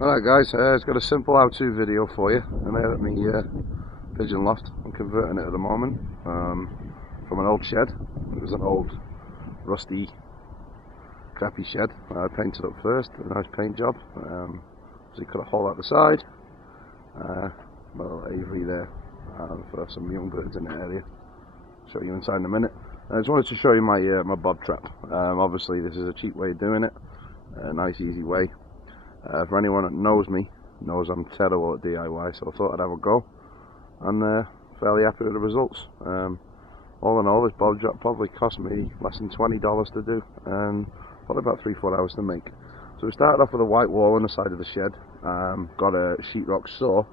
Alright guys, it's got a simple how-to video for you. I'm here at my pigeon loft. I'm converting it at the moment from an old shed. It was an old rusty crappy shed. I painted up first, a nice paint job. So you cut a hole out the side, a little aviary there for some young birds in the area. Show you inside in a minute. I just wanted to show you my my bob trap. Obviously this is a cheap way of doing it, a nice easy way. For anyone that knows me, knows I'm terrible at DIY, so I thought I'd have a go, and fairly happy with the results. All in all, this bob trap probably cost me less than $20 to do, and probably about 3-4 hours to make. So we started off with a white wall on the side of the shed, got a sheetrock saw,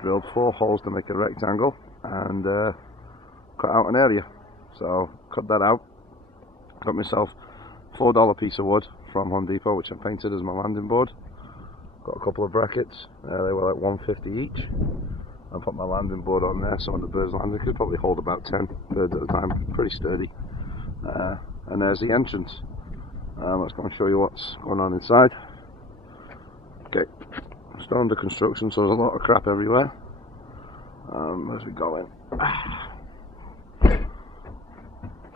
drilled 4 holes to make a rectangle, and cut out an area. So cut that out, got myself a $4 piece of wood from Home Depot, which I painted as my landing board. Got a couple of brackets, they were like $1.50 each. I put my landing board on there, so when the birds land, it could probably hold about 10 birds at a time, pretty sturdy. And there's the entrance. Let's go and show you what's going on inside. Okay, still under construction, so there's a lot of crap everywhere. As we go in.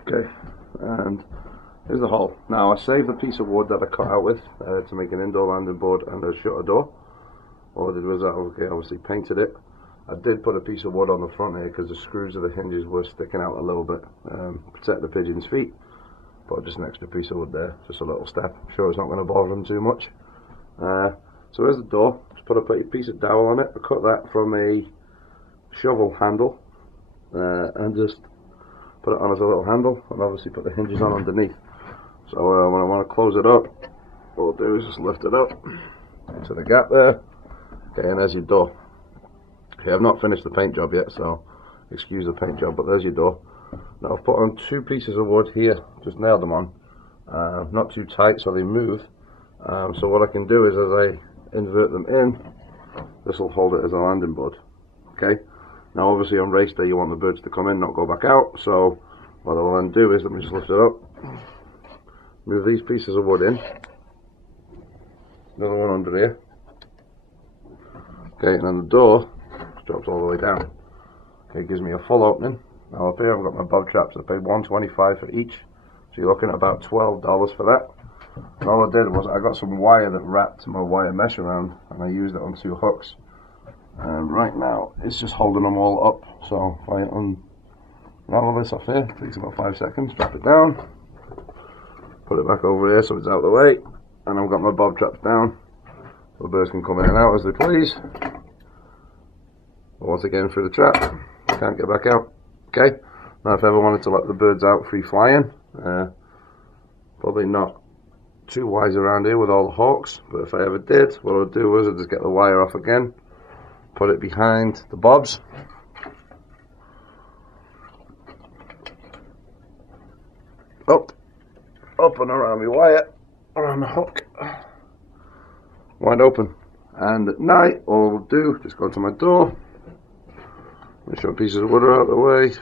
Okay, and here's the hole. Now I saved the piece of wood that I cut out with to make an indoor landing board and a shutter door. All I did was obviously painted it. I did put a piece of wood on the front here because the screws of the hinges were sticking out a little bit, protect the pigeon's feet. Put just an extra piece of wood there, just a little step. I'm sure it's not going to bother them too much. So here's the door. Just put a piece of dowel on it. I cut that from a shovel handle and just put it on as a little handle, and obviously put the hinges on underneath. So when I want to close it up, what I'll do is just lift it up into the gap there. Okay, and there's your door. Okay, I've not finished the paint job yet, so excuse the paint job, but there's your door. Now I've put on 2 pieces of wood here, just nailed them on, not too tight so they move. So what I can do is, as I invert them in, this will hold it as a landing board. Okay. Now obviously on race day you want the birds to come in, not go back out, so what I will then do is, let me just lift it up, move these pieces of wood in, another one under here, okay, and then the door just drops all the way down. Okay, it gives me a full opening. Now up here I've got my bob traps. I paid $1.25 for each, so you're looking at about $12 for that. And all I did was I got some wire that wrapped my wire mesh around, and I used it on 2 hooks. And right now it's just holding them all up, so if I unravel this off here, it takes about 5 seconds, drop it down, put it back over here so it's out of the way, and I've got my bob traps down so the birds can come in and out as they please. But once again through the trap, can't get back out. Okay, now if I ever wanted to let the birds out free flying, probably not too wise around here with all the hawks, but if I ever did, what I'd do was I'd just get the wire off again, put it behind the bobs, up and around my wire, around the hook, wide open. And at night, all I'll do, just go to my door, make sure pieces of wood are out of the way,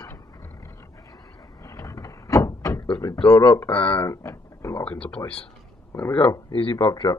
lift my door up and lock into place. There we go, easy bob trap.